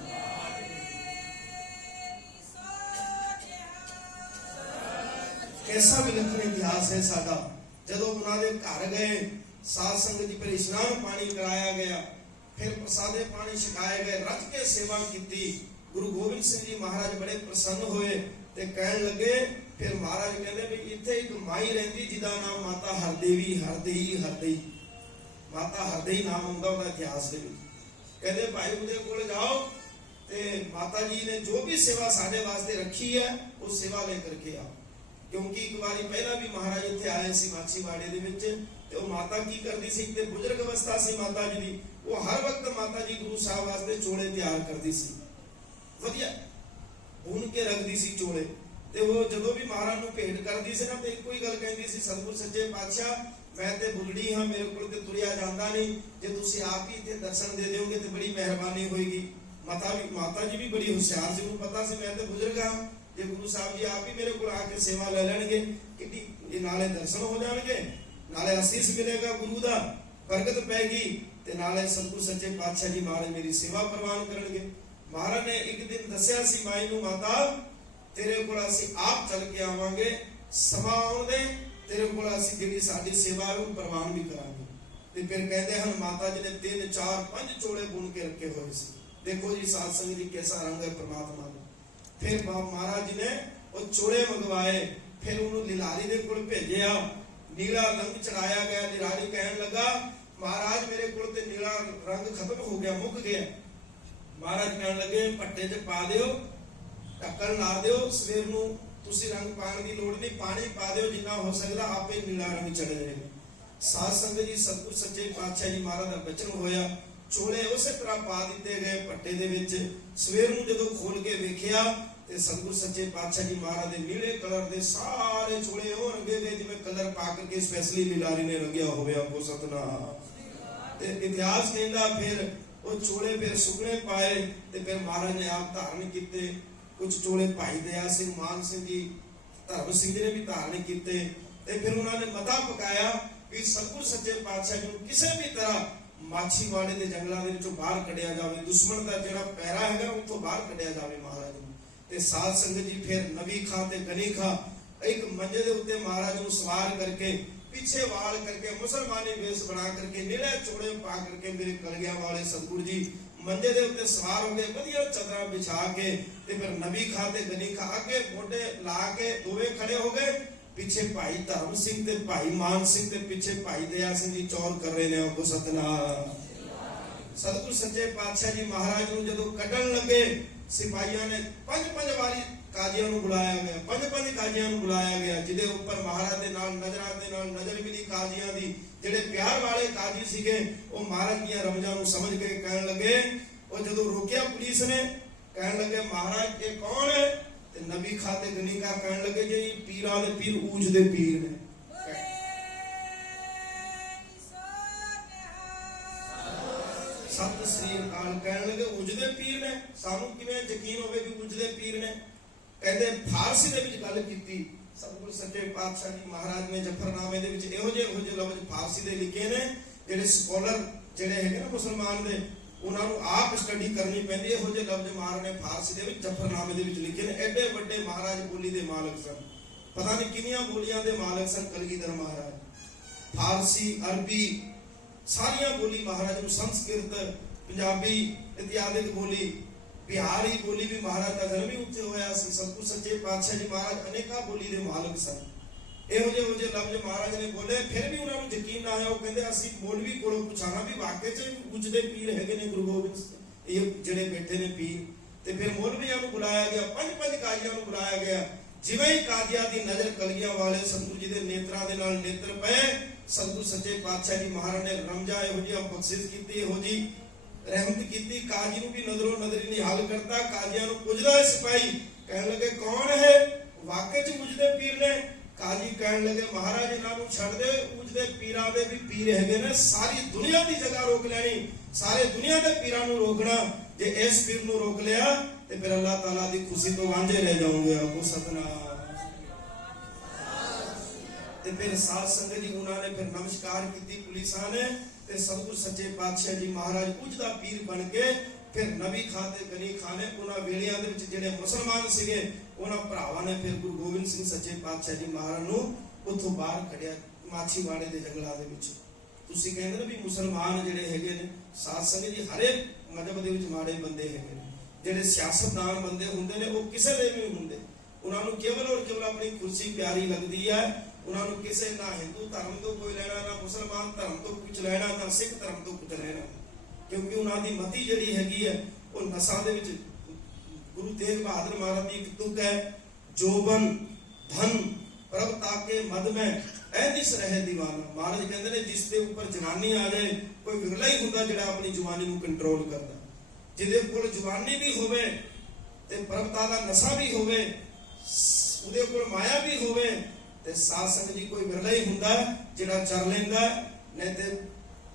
कैसा विलक्षण इतिहास है साडा। जदों उन्हां दे घर गए साध संगत जी पर स्नान पानी कराया गया, फिर प्रसादे पानी छकाए गए, रज के सेवा की। गुरु गोबिंद सिंह जी महाराज बड़े प्रसन्न होए ते कहन लगे, फिर महाराज कहते भी इत्थे एक माई रहंदी जिदा नाम माता हरदेवी, हरदेई माता हरदेई नाम हुंदा उहदा इतिहास दे विच। कहते भाई उहदे कोल जाओ ते माता जी ने जो भी सेवा साडे वास्ते रखी है वो सेवा लेकर के आओ। क्योंकि एक बारी पहला भी महाराज इत्थे आए सी माछीवाड़े दे विच ते वो माता की करदी सी, ते बुजुर्ग अवस्था सी माता जी दी, वो हर वक्त माता जी गुरु साहब वास्ते चोले तैयार करदी सी, वधिया बुन के रखदी सी चोले। ते वो जदों भी महाराज नूं भेंट करदी सी ना ते इक्को ही गल कहंदी सी, सतगुर सच्चे पातशाह मैं ते बुलड़ी हां, मेरे कोल ते तुरिया जांदा नहीं, जे तुसीं आप ही इत्थे दर्शन दे दिओगे ते बड़ी मेहरबानी होएगी। माता जी भी बड़ी होशियार सी, उन्हें पता सी मैं ते बुजुर्ग हां, जे गुरु साहब जी आप ही मेरे को आके सेवा ले लेंगे कि नाले दर्शन हो जाएंगे, नाले आशीष मिलेगा, गुरु दा बरकत पैगी, ते नाले सतगुर सच्चे पातशाह जी महाराज मेरी सेवा प्रवान करनगे। महाराज ने एक दिन दस्या सी माई नूं, माता तेरे कोल असीं आप चल के आवांगे, समा आउण दे तेरे कोल असीं जिहड़ी साडी सेवा है प्रवान भी करांगे। ते फिर कहते हैं माता जी ने 3 4 5 चोले बुन के रखे हुए सी। देखो जी साध संगत जी कैसा रंग है परमात्मा का। फिर महाराज जी ने वो चोले मंगवाए, फिर उन्होंने लिलारी दे कोल भेजिया, नीला रंग चढ़ाया गया। लिलारी कहन लगा महाराज मेरे कोल ते नीला रंग खत्म हो गया, मुक गया। महाराज कहन लगे पट्टे च पा दिओ, ढक्कन ला दिओ, सवेर नूं तुसीं रंग पाने की लोड़ नहीं, पानी पा दिओ जिन्ना हो सकदा आपे नीला रंग चढ़ जाएगा। साध संगत जी सतगुर सच्चे पातशाह जी महाराज दा बचन होया, चोले उस तरह पा दिते गए पट्टे दे विच। सवेर नूं जदों खोल के वेखिया ते सतगुर सच्चे पातशाह जी महाराज दे नीले कलर दे सारे चोले हो रंगे गए जिवें कलर पा करके स्पेशली लिलारी ने रंगिया होवे। आपको सतनाम। ते इतिहास कहंदा फिर वो चोले फिर सुकने पाए ते फिर महाराज ने आप धारण कीते। कुछ चोले भाई दया सिंह, मान सिंह जी, धर्म सिंह जी ने भी धारण कीते। ते फिर उन्होंने मता पकाया कि सतगुर सच्चे पातशाह जी नूं किसी भी तरह माछीवाड़े के जंगलों के विचों बाहर कढ़िया जाए, दुश्मन का जिहड़ा पैरा है उतों बाहर कढ़िया जाए महाराज नूं। ते साध संगत जी फिर नबी खां ते गनी खां एक मंजे दे उत्ते महाराज नूं सवार करके पीछे वाल करके मुसलमानी वेश बना करके नीले चोड़े पा करके मेरे कलगियां वाले सतगुरु जी मंजे दे उत्ते सवार हो गए, वधिया चादरा बिछा के। ते फिर नबी खां ते गनी खां अगे मोढे ला के दोवे खड़े हो गए, पीछे भाई धर्म सिंह ते भाई मान सिंह ते पीछे भाई दया सिंह जी चौर कर रहे ने। आपको सतनाम। सतगुर सच्चे पातशाह जी महाराज नूं जदों कड्ढण लगे सिपाहियां ने 5 वारी काजियां नूं बुलाया गया, 5 काजियां नूं बुलाया गया, जिहदे उपर महाराज दे नाल नजरां दे नाल नजर मिली काजियां दी। जिहड़े प्यार वाले काजी सीगे वो महाराज दी रमजां नूं समझ के कहण लगे, वो जदों रोकिया पुलिस ने कहण लगे महाराज ये कौन है? ते नबी खां ते गनी खां कहण लगे जी पीरां दे पीर ऊज दे पीर ने। सत श्री अकाल कहण लगे ऊज दे पीर ने, सानू किवें यकीन होवे कि ऊज दे पीर ने? कहते फारसी दे विच गल कीती सतगुर सच्चे पातशाह जी महाराज ने जफरनामे दे विच इहो जे लफ्ज फारसी दे लिखे ने, जिहड़े स्कॉलर जिहड़े हैगे ना मुसलमान दे उन्हां नूं आप स्टडी करनी पैंदी। इहो जे लफ्ज महाराज ने फारसी दे विच जफरनामे दे विच लिखे ने। एडे वड्डे महाराज बोली दे मालक सन, पता नहीं किन्नियां बोलियां दे मालक सन कलगीधर महाराज। फारसी, अरबी सारियां बोली महाराज नूं, संस्कृत, पंजाबी इत्यादि बोली, बिहारी बोली भी महाराज का जन्म ही उत्थे होया सी। सतगुर सच्चे पातशाह जी महाराज अनेका बोली दे मालक सन। इहो जे लफ्ज महाराज ने बोले, फिर भी उन्हां नूं यकीन ना आया। वो कहंदे असीं मौलवी कोलों पुछाना भी वाकई च ऊज दे पीर हैगे ने गुरु गोबिंद ये जिहड़े बैठे ने पीर। ते फिर मौलवियां नूं बुलाया गया, 5 काजियां नूं बुलाया गया। ਜਿਵੇਂ ਹੀ ਕਾਜ਼ੀਆਂ ਦੀ ਨਜ਼ਰ ਕਲਗੀਆਂ ਵਾਲੇ ਸਤਿਗੁਰੂ ਜੀ ਦੇ ਨੇਤਰਾਂ ਦੇ ਨਾਲ ਨੇਤਰ ਪਏ, ਸਤਿਗੁਰੂ ਸੱਚੇ ਪਾਤਸ਼ਾਹ ਜੀ ਮਹਾਰਾਜ ਨੇ ਰਮਜਾ ਇਹੋ ਜਿਹੀ ਬਖਸ਼ਿਸ਼ ਕੀਤੀ, ਇਹੋ ਜਿਹੀ ਰਹਿਮਤ ਕੀਤੀ, ਕਾਜ਼ੀ ਨੂੰ ਵੀ ਨਜ਼ਰੋਂ ਨਜ਼ਰੀ ਨਿਹਾਲ ਕਰਤਾ। ਕਾਜ਼ੀਆਂ ਨੂੰ ਪੁੱਛਦਾ ਸਿਪਾਹੀ, ਕਹਿਣ ਲੱਗੇ ਕੌਣ ਹੈ, ਵਾਕਈ ਚ ਉਜਦੇ ਪੀਰ ਨੇ? ਕਾਜ਼ੀ ਕਹਿਣ ਲੱਗੇ ਮਹਾਰਾਜ ਇਹਨਾਂ ਨੂੰ ਛੱਡ ਦੇ, ਉਜਦੇ ਪੀਰਾਂ ਦੇ ਵੀ ਪੀਰ ਹੈਗੇ ਨੇ, ਸਾਰੀ ਦੁਨੀਆ ਦੀ ਜਗ੍ਹਾ ਰੋਕ ਲੈਣੀ, ਸਾਰੇ ਦੁਨੀਆ ਦੇ ਪੀਰਾਂ ਨੂੰ ਰੋਕਣਾ। ਜੇ ਇਸ ਪੀਰ ਨੂੰ ਰੋਕ ਲਿਆ ਤੇ ਫਿਰ ਅੱਲਾਹ ਤਾਲਾ ਦੀ ਖੁਸ਼ੀ ਤੋਂ ਵਾਂਝੇ ਰਹਿ ਜਾਓਗੇ। ਆਪੋ ਸਤਨਾਮ। ਤੇ ਫਿਰ ਸਾਧ ਸੰਗਤ ਜੀ ਉਹਨਾਂ ਨੇ ਫਿਰ ਨਮਸਕਾਰ ਕੀਤੀ ਪੁਲਿਸਾਂ ਨੇ, ਤੇ ਸਤਿਗੁਰੂ ਸੱਚੇ ਪਾਤਸ਼ਾਹ ਜੀ ਮਹਾਰਾਜ ਉਜਦਾ ਪੀਰ ਬਣ ਕੇ ਫਿਰ ਨਬੀ ਖਾਂ ਤੇ ਗਨੀ ਖਾਂ ਨੇ ਉਹਨਾਂ ਵੇਲਿਆਂ ਦੇ ਵਿੱਚ ਜਿਹੜੇ ਮੁਸਲਮਾਨ ਸੀਗੇ ਉਹਨਾਂ ਭਰਾਵਾਂ ਨੇ ਫਿਰ ਗੁਰੂ ਗੋਬਿੰਦ ਸਿੰਘ ਸੱਚੇ ਪਾਤਸ਼ਾਹ ਜੀ ਮਹਾਰਾਜ ਨੂੰ ਉੱਥੋਂ ਬਾਹਰ ਕੱਢਿਆ ਮਾਛੀਵਾੜੇ ਦੇ ਜੰਗਲਾਂ ਦੇ ਵਿੱਚ। ਤੁਸੀਂ ਕਹਿੰਦੇ ਨੇ ਵੀ ਮੁਸਲਮਾਨ ਜਿਹੜੇ ਹੈਗੇ ਨੇ ਸਾਧ ਸੰਗਤ ਜੀ ਹਰੇਕ ਮਜ਼ਹਬ ਦੇ ਵਿੱਚ ਮਾੜੇ ਬੰਦੇ ਹੈਗੇ ਨੇ। ਜਿਹੜੇ ਸਿਆਸਤਦਾਨ ਬੰਦੇ ਹੁੰਦੇ ਨੇ ਉਹ ਕਿਸੇ ਦੇ ਵੀ ਹੁੰਦੇ, ਉਹਨਾਂ ਨੂੰ ਕੇਵਲ ਔਰ ਕੇਵਲ ਆਪਣੀ ਕੁਰਸੀ ਪਿਆਰੀ ਲੱਗਦੀ ਹੈ। ਉਹਨਾਂ ਨੂੰ ਕਿਸੇ ਨਾ ਹਿੰਦੂ ਧਰਮ ਤੋਂ ਕੋਈ ਲੈਣਾ, ਨਾ ਮੁਸਲਮਾਨ ਧਰਮ ਤੋਂ ਕੁਝ ਲੈਣਾ, ਨਾ ਸਿੱਖ ਧਰਮ ਤੋਂ ਕੁਝ ਲੈਣਾ, ਕਿਉਂਕਿ ਉਹਨਾਂ ਦੀ ਮਤੀ ਜਿਹੜੀ ਹੈਗੀ ਹੈ ਉਹ ਨਸਾਂ ਦੇ ਵਿੱਚ। ਗੁਰੂ ਤੇਗ ਬਹਾਦਰ ਮਹਾਰਾਜ ਦੀ ਇੱਕ ਤੁਕ ਹੈ, ਜੋਬਨ ਧਨ ਪ੍ਰਭ ਤਾਕੇ ਮਦ ਮੈਂ ਐਨਿਸ ਰਹੇ ਦੀਵਾਨਾ। ਮਹਾਰਾਜ ਕਹਿੰਦੇ ਨੇ ਜਿਸ ਦੇ ਉੱਪਰ ਜਵਾਨੀ ਆ ਜਾਏ, ਕੋਈ ਵਿਰਲਾ ਹੀ ਹੁੰਦਾ ਜਿਹੜਾ ਆਪਣੀ ਜਵਾਨੀ ਨੂੰ ਕੰਟਰੋਲ ਕਰਦਾ। ਜਿਹਦੇ ਕੋਲ ਜਵਾਨੀ ਵੀ ਹੋਵੇ ਤੇ ਪ੍ਰਭਤਾ ਦਾ ਨਸ਼ਾ ਵੀ ਹੋਵੇ, ਉਹਦੇ ਕੋਲ ਮਾਇਆ ਵੀ ਹੋਵੇ, ਤੇ ਸਾਧ ਸੰਗਤ ਜੀ ਕੋਈ ਵਿਰਲਾ ਹੀ ਹੁੰਦਾ ਜਿਹੜਾ ਚਰ ਲੈਂਦਾ, ਨਹੀਂ ਤੇ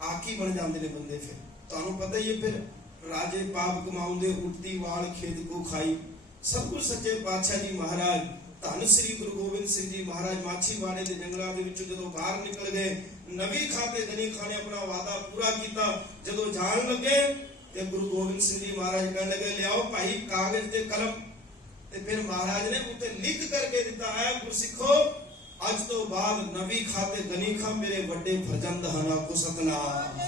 ਆਕੀ ਬਣ ਜਾਂਦੇ ਨੇ ਬੰਦੇ। ਫਿਰ ਤੁਹਾਨੂੰ ਪਤਾ ਹੀ ਹੈ, ਫਿਰ ਰਾਜੇ ਪਾਪ ਕਮਾਉਂਦੇ ਉਠਦੀ ਵਾਲ ਖੇਤ ਕੋ ਖਾਈ। ਸਤਿਗੁਰ ਸੱਚੇ ਪਾਤਸ਼ਾਹ ਜੀ ਮਹਾਰਾਜ ਧੰਨ ਸ੍ਰੀ ਗੁਰੂ ਗੋਬਿੰਦ ਸਿੰਘ ਜੀ ਮਹਾਰਾਜ ਮਾਛੀਵਾੜੇ ਦੇ ਜੰਗਲਾਂ ਦੇ ਵਿੱਚੋਂ ਜਦੋਂ ਬਾਹਰ ਨਿਕਲ ਗਏ, ਨਬੀ ਖਾਂ ਤੇ ਗਨੀ ਖਾਂ ਨੇ ਆਪਣਾ ਵਾਅਦਾ ਪੂਰਾ ਕੀਤਾ। ਜਦੋਂ ਜਾਣ ਲੱਗੇ ਤੇ ਗੁਰੂ ਗੋਬਿੰਦ ਸਿੰਘ ਜੀ ਮਹਾਰਾਜ ਕਹਿਣ ਲੱਗੇ ਲਿਆਓ ਭਾਈ ਕਾਗਜ਼ ਤੇ ਕਲਮ। ਤੇ ਫਿਰ ਮਹਾਰਾਜ ਨੇ ਉੱਤੇ ਲਿਖ ਕਰਕੇ ਦਿੱਤਾ ਹੈ, ਗੁਰਸਿੱਖੋ ਅੱਜ ਤੋਂ ਬਾਅਦ ਨਬੀ ਖਾਂ ਤੇ ਗਨੀ ਖਾਂ ਮੇਰੇ ਵੱਡੇ ਫਰਜ਼ੰਦ ਹਨ। ਆਪੋ ਸਤਨਾਮ।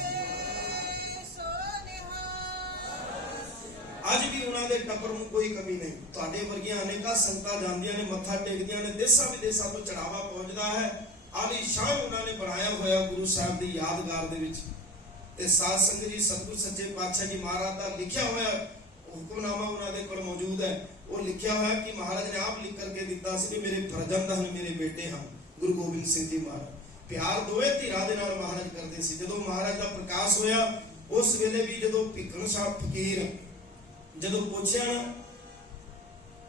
ਅੱਜ ਵੀ ਉਹਨਾਂ ਦੇ ਟੱਬਰ ਨੂੰ ਕੋਈ ਕਮੀ ਨਹੀਂ। ਤੁਹਾਡੇ ਵਰਗੀਆਂ ਅਨੇਕਾਂ ਸੰਗਤਾਂ ਜਾਂਦੀਆਂ ਨੇ, ਮੱਥਾ ਟੇਕਦੀਆਂ ਨੇ, ਦੇਸਾਂ ਵਿਦੇਸਾਂ ਤੋਂ ਚੜਾਵਾ ਪਹੁੰਚਦਾ ਹੈ। ਆਲੀ ਸ਼ਾਨ ਉਹਨਾਂ ਨੇ ਬਣਾਇਆ ਹੋਇਆ ਗੁਰੂ ਸਾਹਿਬ ਦੀ ਯਾਦਗਾਰ ਦੇ ਵਿੱਚ। ਤੇ ਸਾਧ ਸੰਗਤ ਜੀ ਸਤਿਗੁਰ ਸੱਚੇ ਪਾਤਸ਼ਾਹ ਜੀ ਮਹਾਰਾਜ ਦਾ ਲਿਖਿਆ ਹੋਇਆ ਹੁਕਮਨਾਮਾ ਉਹਨਾਂ ਦੇ ਕੋਲ ਮੌਜੂਦ ਹੈ। ਉਹ ਲਿਖਿਆ ਹੋਇਆ ਕਿ ਮਹਾਰਾਜ ਨੇ ਆਪ ਲਿਖ ਕਰਕੇ ਦਿੱਤਾ ਸੀ ਕਿ ਮੇਰੇ ਫਰਜ਼ੰਦ ਹਨ, ਮੇਰੇ ਬੇਟੇ ਹਨ ਗੁਰੂ ਗੋਬਿੰਦ ਸਿੰਘ ਜੀ ਮਹਾਰਾਜ। ਪਿਆਰ ਦੋਵੇਂ ਧਿਰਾਂ ਦੇ ਨਾਲ ਮਹਾਰਾਜ ਕਰਦੇ ਸੀ। ਜਦੋਂ ਮਹਾਰਾਜ ਦਾ ਪ੍ਰਕਾਸ਼ ਹੋਇਆ ਉਸ ਵੇਲੇ ਵੀ ਜਦੋਂ ਭਿੱਖਣ ਸਾਹਿਬ ਫਕੀਰ ਜਦੋਂ ਪਹੁੰਚਿਆ ਨਾ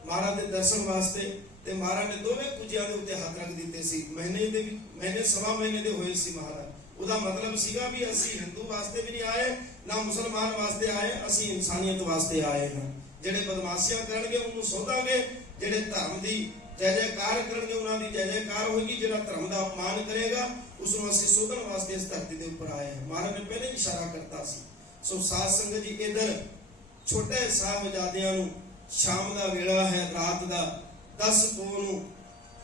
ਮਹਾਰਾਜ ਦੇ ਦਰਸ਼ਨ ਵਾਸਤੇ, ਤੇ ਮਹਾਰਾਜ ਨੇ ਦੋਵੇਂ ਕੁਜਿਆਂ ਦੇ ਉੱਤੇ ਹੱਥ ਰੱਖ ਦਿੱਤੇ ਸੀ। ਮਹੀਨੇ ਸਵਾ ਮਹੀਨੇ ਦੇ ਹੋਏ ਸੀ ਮਹਾਰਾਜ। ਉਹਦਾ ਮਤਲਬ ਸੀਗਾ ਵੀ ਅਸੀਂ ਹਿੰਦੂ ਵਾਸਤੇ ਵੀ ਨਹੀਂ ਆਏ, ਨਾ ਮੁਸਲਮਾਨ ਵਾਸਤੇ ਆਏ, ਅਸੀਂ ਇਨਸਾਨੀਅਤ ਵਾਸਤੇ ਆਏ ਹਾਂ। ਜਿਹੜੇ ਬਦਮਾਸ਼ੀਆਂ ਕਰਨਗੇ ਉਹਨੂੰ ਸੋਧਾਂਗੇ, ਜਿਹੜੇ ਧਰਮ ਦੀ ਜੈ ਜੈਕਾਰ ਕਰਨਗੇ ਉਹਨਾਂ ਦੀ ਜੈ ਜੈਕਾਰ ਹੋਏਗੀ, ਜਿਹੜਾ ਧਰਮ ਦਾ ਅਪਮਾਨ ਕਰੇਗਾ ਉਸ ਨੂੰ ਅਸੀਂ ਸੋਧਣ ਵਾਸਤੇ ਇਸ ਧਰਤੀ ਦੇ ਉੱਪਰ ਆਏ ਹਾਂ। ਮਹਾਰਾਜ ਨੇ ਪਹਿਲੇ ਇਸ਼ਾਰਾ ਕਰਤਾ ਸੀ। ਸੋ ਸਾਧ ਸੰਗਤ ਜੀ ਇਧਰ ਛੋਟੇ ਸਾਹਿਬਜ਼ਾਦਿਆਂ ਨੂੰ ਸ਼ਾਮ ਦਾ ਵੇਲਾ ਹੈ, ਰਾਤ ਦਾ 10 ਪੋਹ ਨੂੰ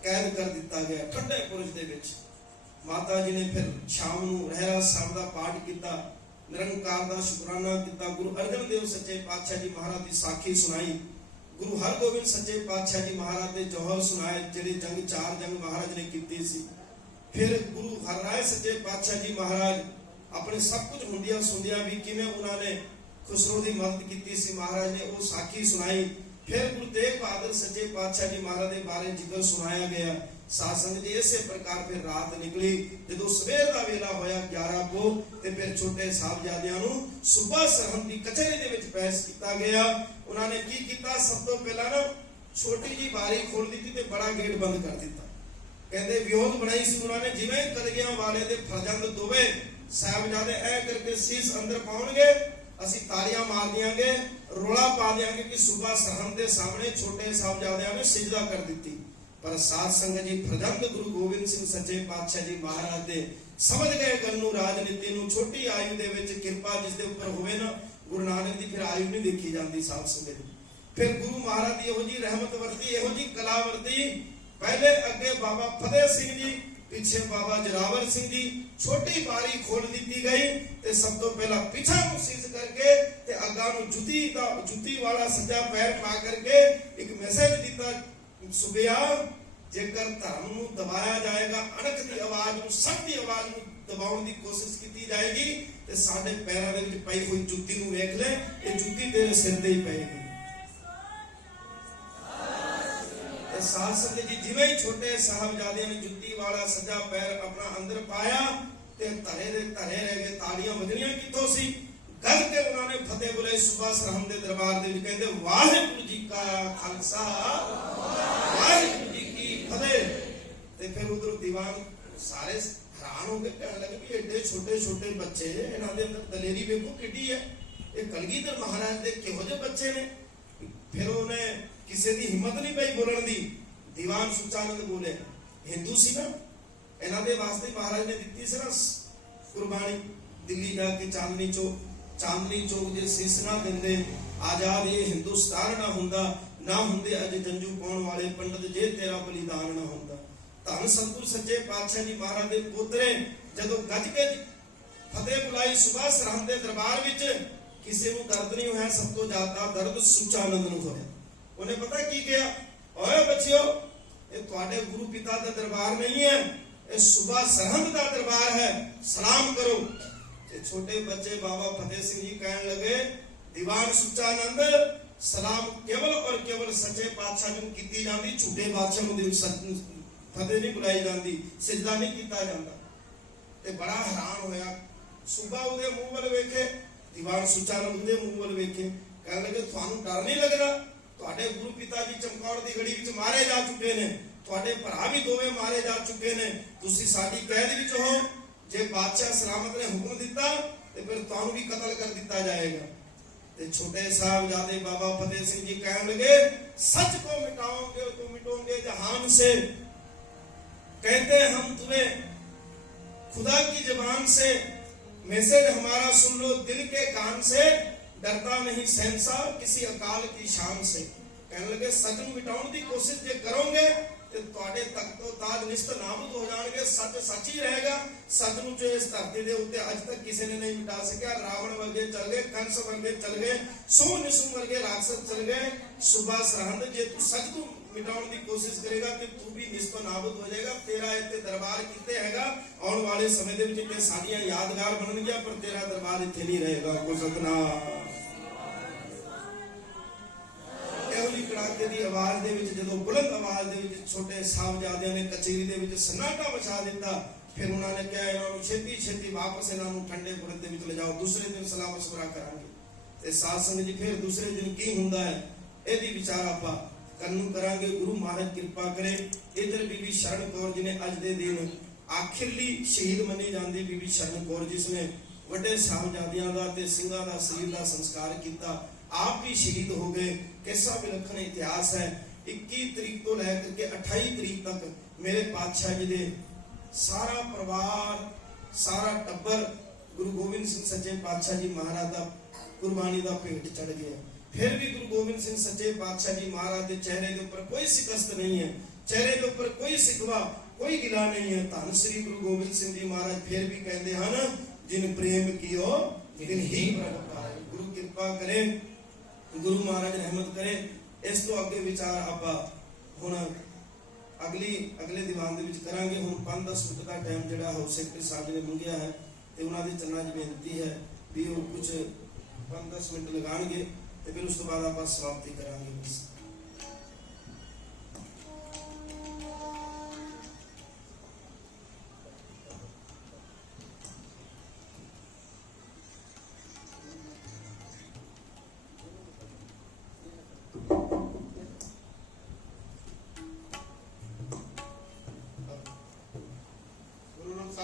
ਕੈਦ ਕਰ ਦਿੱਤਾ ਗਿਆ ਠੰਡੇ ਪੁਰਜ ਦੇ ਵਿੱਚ। ਮਾਤਾ ਜੀ ਨੇ ਫਿਰ ਸ਼ਾਮ ਨੂੰ ਰਹਿਰਾਸ ਸਾਹਿਬ ਦਾ ਪਾਠ ਕੀਤਾ, ਨਿਰੰਕਾਰ ਦਾ ਸ਼ੁਕਰਾਨਾ ਕੀਤਾ, ਗੁਰੂ ਅਰਜਨ ਦੇਵ ਸੱਚੇ ਪਾਤਸ਼ਾਹ ਜੀ ਮਹਾਰਾਜ ਦੀ ਸਾਖੀ ਸੁਣਾਈ, ਗੁਰੂ ਹਰਗੋਬਿੰਦ ਸੱਚੇ ਪਾਤਸ਼ਾਹ ਜੀ ਮਹਾਰਾਜ ਦੇ ਜੋਹਰ ਸੁਣਾਏ, ਜਿਹੜੇ ਜੰਗ 4 ਜੰਗ ਮਹਾਰਾਜ ਨੇ ਕੀਤੀ ਸੀ। ਫਿਰ ਗੁਰੂ ਹਰਰਾਏ ਸੱਚੇ ਪਾਤਸ਼ਾਹ ਜੀ ਮਹਾਰਾਜ ਆਪਣੇ ਸਭ ਕੁਝ ਹੁੰਦਿਆਂ ਸੁਣਦਿਆਂ ਵੀ ਕਿਵੇਂ ਉਹਨਾਂ ਨੇ ਖੁਸਰੋ ਦੀ ਮਦਦ ਕੀਤੀ ਸੀ, ਮਹਾਰਾਜ ਨੇ ਉਹ ਸਾਖੀ ਸੁਣਾਈ। ਫਿਰ ਗੁਰੂ ਤੇਗ ਬਹਾਦਰ ਸੱਚੇ ਪਾਤਸ਼ਾਹ ਜੀ ਮਹਾਰਾਜ ਦੇ ਬਾਰੇ ਜ਼ਿਕਰ ਸੁਣਾਇਆ ਗਿਆ। ਸਾਧ ਸੰਗਤ ਜੀ ਇਸੇ ਪ੍ਰਕਾਰ ਫਿਰ ਰਾਤ ਨਿਕਲੀ। ਜਦੋਂ ਸਵੇਰ ਦਾ ਵੇਲਾ ਹੋਇਆ 11 ਪੋਹ, ਤੇ ਫਿਰ ਛੋਟੇ ਸਾਹਿਬਜ਼ਾਦਿਆਂ ਨੂੰ ਸੂਬਾ ਸਰਹੰਦ ਦੀ ਕਚਹਿਰੀ ਦੇ ਵਿੱਚ ਪੇਸ਼ ਕੀਤਾ ਗਿਆ। ਉਹਨਾਂ ਨੇ ਕੀ ਕੀਤਾ, ਸਭ ਤੋਂ ਪਹਿਲਾਂ ਨਾ ਛੋਟੀ ਜੀ ਬਾਰੀ ਖੋਲ ਦਿੱਤੀ ਤੇ ਬੜਾ ਗੇਟ ਬੰਦ ਕਰ ਦਿੱਤਾ। ਕਹਿੰਦੇ ਵਿਉਂਤ ਬਣਾਈ ਸੀ ਉਹਨਾਂ ਨੇ, ਜਿਵੇਂ ਕਲਗੀਆਂ ਵਾਲੇ ਦੇ ਫਰਜ਼ੰਦ ਦੋਵੇਂ ਸਾਹਿਬਜ਼ਾਦੇ ਐ ਕਰਕੇ ਸੀਸ ਅੰਦਰ ਪਾਉਣਗੇ, ਅਸੀਂ ਤਾਲੀਆਂ ਮਾਰ ਦਿਆਂਗੇ, ਰੋਲਾ ਪਾ ਦਿਆਂਗੇ ਕਿ ਸੂਬਾ ਸਰਹੰਦ ਦੇ ਸਾਹਮਣੇ ਛੋਟੇ ਸਾਹਿਬਜ਼ਾਦਿਆਂ ਨੇ ਸਿਜਦਾ ਕਰ ਦਿੱਤੀ। ਪਰ ਸਾਧ ਸੰਗਤ ਜੀ ਫਰਜ਼ੰਦ ਗੁਰੂ ਗੋਬਿੰਦ ਸਿੰਘ ਸੱਚੇ ਪਾਤਸ਼ਾਹ ਜੀ ਮਹਾਰਾਜ ਦੇ ਸਮਝ ਗਏ ਗੱਲ ਨੂੰ, ਰਾਜਨੀਤੀ ਨੂੰ। ਛੋਟੀ ਆਯੂ ਦੇ ਵਿੱਚ ਕਿਰਪਾ ਜਿਸ ਦੇ ਉੱਪਰ ਹੋਵੇ ਨਾ, ਗੁਰੂ ਨਾਨਕ ਦੀ ਫਿਰ ਆਯੂ ਨਹੀਂ ਦੇਖੀ ਜਾਂਦੀ ਸਾਧ ਸੰਗਤ। ਫਿਰ ਗੁਰੂ ਮਹਾਰਾਜ ਦੀ ਇਹੋ ਜੀ ਰਹਿਮਤ ਵਰਤੀ, ਇਹੋ ਜੀ ਕਲਾ ਵਰਤੀ। ਪਹਿਲੇ ਅੱਗੇ ਬਾਬਾ ਫਤਿਹ ਸਿੰਘ ਜੀ, ਪਿੱਛੇ ਬਾਬਾ ਜਰਾਵਰ ਸਿੰਘ ਜੀ। ਛੋਟੀ ਬਾਰੀ ਖੋਲ ਦਿੱਤੀ ਗਈ ਤੇ ਸਭ ਤੋਂ ਪਹਿਲਾਂ ਪਿੱਛਾ ਨੂੰ ਸੀਸ ਕਰਕੇ ਤੇ ਅੱਗਾ ਨੂੰ ਜੁੱਤੀ ਵਾਲਾ ਸੱਜਾ ਪੈਰ ਪਾ ਕਰਕੇ ਇੱਕ ਮੈਸੇਜ ਦਿੱਤਾ, ਸੁਬਿਆ ਜੇਕਰ ਧਰਮ ਨੂੰ ਦਬਾਇਆ ਜਾਏਗਾ, ਅਣਖ ਦੀ ਆਵਾਜ਼ ਨੂੰ, ਸਭ ਦੀ ਆਵਾਜ਼ ਨੂੰ ਦਬਾਉਣ ਦੀ ਕੋਸ਼ਿਸ਼ ਕੀਤੀ ਜਾਏਗੀ, ਤੇ ਸਾਡੇ ਪੈਰਾਂ ਦੇ ਵਿੱਚ ਪਈ ਹੋਈ ਜੁੱਤੀ ਨੂੰ ਵੇਖ ਲੈ, ਇਹ ਜੁੱਤੀ ਤੇਰੇ ਸਿਰ ਤੇ ਹੀ ਪਏਗੀ। साध संगत जी जिवें ही छोटे साहबजादे ने जुत्ती वाला सज्जा पैर अपना अंदर पाया ते धरे दे धरे रह गए। ताड़ियां वजनियां किथों सी? गल के उन्होंने फतेह बुलाए सुबह सरहम दे दरबार दे विच कहंदे वाहिगुरू जी का खालसा वाहिगुरू जी की फतेह। ते फिर उधर दीवान सारे हैरान हो गए, कहने लगे भी एडे छोटे छोटे बच्चे इन्हां दे अंदर दलेरी वेखो किड्डी है, ये कलगीधर महाराज दे किहो जे बच्चे ने। फिर उन्हें किसी की हिम्मत नहीं पई बोलण दी। दीवान सुचानंद बोले हिंदू सी ना, इन्हां दे वास्ते महाराज ने दित्ती सी ना कुर्बानी, दिल्ली जाके चांदनी चौक जे सीस ना दिंदे, आजाद ये हिंदुस्तान ना हुंदा, ना हुंदे अज जंजू पाउण वाले पंडित जे तेरा बलिदान ना हुंदा। धन सतगुर सच्चे पातशाह जी महाराज दे पोतरे जदों गज के फतेह बुलाई सुबह सरहद दे दरबार विच, किसी को दर्द नहीं होया, सब तो ज्यादा दर्द सुचानंद नूं होया। उन्हें पता की किया, ओए बच्चियो ये तुहाडे गुरु पिता दा दरबार नहीं है, ये सुबह सरहद दा दरबार है, सलाम करो। ते छोटे बच्चे बाबा फतेह सिंह जी कहने लगे दीवान सुचानंद सलाम केवल और केवल सच्चे पातशाह नूं कीती जांदी, झूठे बादशाह नूं फतेह नहीं बुलाई जाती, सिजदा नहीं किया जाता। ते बड़ा हैरान होया, सुबह उहदे मुंह वल वेखे, दीवान सुचानंद उहदे मुंह वल वेखे, कहने लगे तुहानूं डर नहीं लगदा? तुहाडे गुरु पिता जी चमकौर दी गड़ी विच मारे जा चुके ने, तुहाडे भरा भी दोवें मारे जा चुके ने, तुसीं साडी कैद विच हो, जे बादशाह सलामत ने हुक्म दिता ते फिर तुहानूं भी कतल कर दिता जाएगा। ते छोटे साहबजादे बाबा फतेह सिंह जी कहने लगे सच को मिटाओगे तो मिटोगे जहान से, कहते हम तुम्हें खुदा की जुबान से, मैसेज हमारा सुन लो दिल के कान से, डरता नहीं शहंशाह किसी अकाल की शान से। कहने लगे सच नूं मिटाउण दी कोशिश जे करोगे ते तुहाडे तख्तो ताज निस्त नाबूद हो जाणगे, सच सच ही रहेगा। सच नूं जो इस धरती दे उत्ते अज तक किसी ने नहीं मिटा सकिया। रावण वर्गे चल गए, कंस वर्गे चल गए, सो निसुम वर्गे राक्षस चल गए, सुबह सरहद जे तू सच तू मिटाउण दी कोशिश करेगा कि तू भी निस्तो नाबूद हो जाएगा। तेरा इत्ते दरबार किते हैगा, आउण वाले समय दे विच ते साडीआं यादगार बनणगीआं, पर तेरा दरबार इत्थे नहीं रहेगा। को सतनाम एवली कड़ाके दी आवाज दे विच जदों बुलंद आवाज दे विच छोटे साहबजादियां ने कचेरी दे विच सन्नाटा मचा दिता। फिर उन्होंने कहा इन्हां नूं छेती छेती वापस इन्हां नूं ठंडे बुरज दे विच ले जाओ, दूसरे दिन सलाह मशवरा करांगे। ते साध संगत जी फिर दूसरे दिन की हुंदा है इहदी विचार आपां करनू करांगे। गुरु महाराज कृपा करे। इधर बीबी शरण कौर जी ने अज दे दिन आखिरली शहीद मनी जाती, बीबी शरण कौर जिसने वड्डे साहबजादियां दा ते सिंघां दा शरीर दा संस्कार किया, आप भी शहीद हो गए। कैसा विलक्षण इतिहास है। 21 तरीक तो लेकर के 28 तरीक तक मेरे पातशाह जी दे सारा परिवार सारा टब्बर गुरु गोबिंद सिंह सच्चे पातशाह जी महाराज दा कुर्बानी दा भेंट चढ़ गया। फिर भी गुरु गोबिंद सिंह सच्चे पातशाह जी महाराज के चेहरे के ऊपर कोई शिकस्त नहीं है, चेहरे के ऊपर कोई सिकवा कोई गिला नहीं है। धन श्री गुरु गोबिंद सिंह जी महाराज फिर भी कहते हैं जिन प्रेम कियो दिन ही प्रगट पाए। गुरु कृपा करे, गुरु महाराज रहमत करे। इस तो अगे विचार आप हुण अगले दीवान दे विच करांगे। हुण 5-10 मिनट का टाइम जिहड़ा हाउस सैकटरी साहब ने मंगिया है ते उन्हां दे चरणां 'च बेनती है भी वो कुछ 5-10 मिनट लगाणगे ते फिर उस तो बाद आप समाप्ति करांगे। बस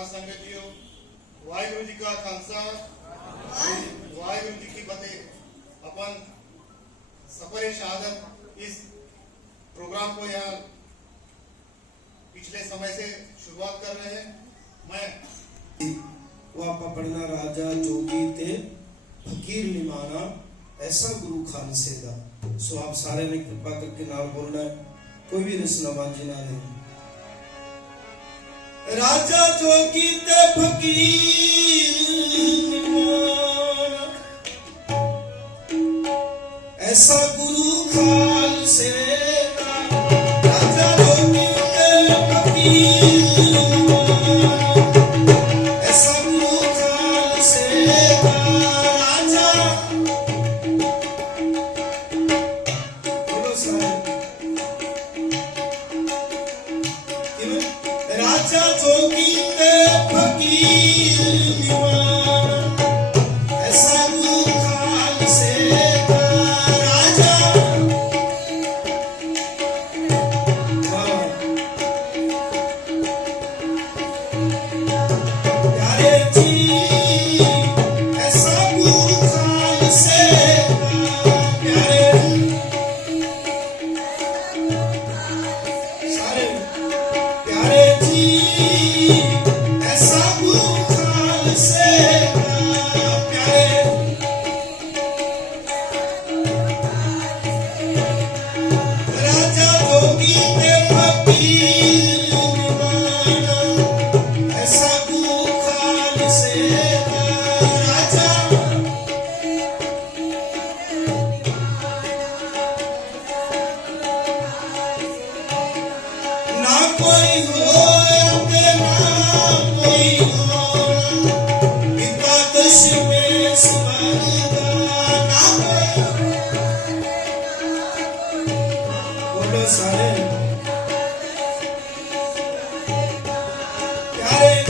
संगत जीओ, वाहिगुरु जी का खालसा वाहिगुरु जी की फतेह। अपन सफर शहादत इस प्रोग्राम को यहाँ पिछले समय से शुरुआत कर रहे हैं। मैं वो आप पढ़ना राजा जोगी ते फकीर निमाना ऐसा गुरु खालसे दा। सो आप सारे ने कृपा करके नाम बोलना है, कोई भी रसनाबाजी ना ले। राजा जोगी ते फकीर निमाना ऐसा गुरु खालसे दा। राजा जोगी ते फकीर ऐसा गुरु खालसे दा। राजा बोलो साहब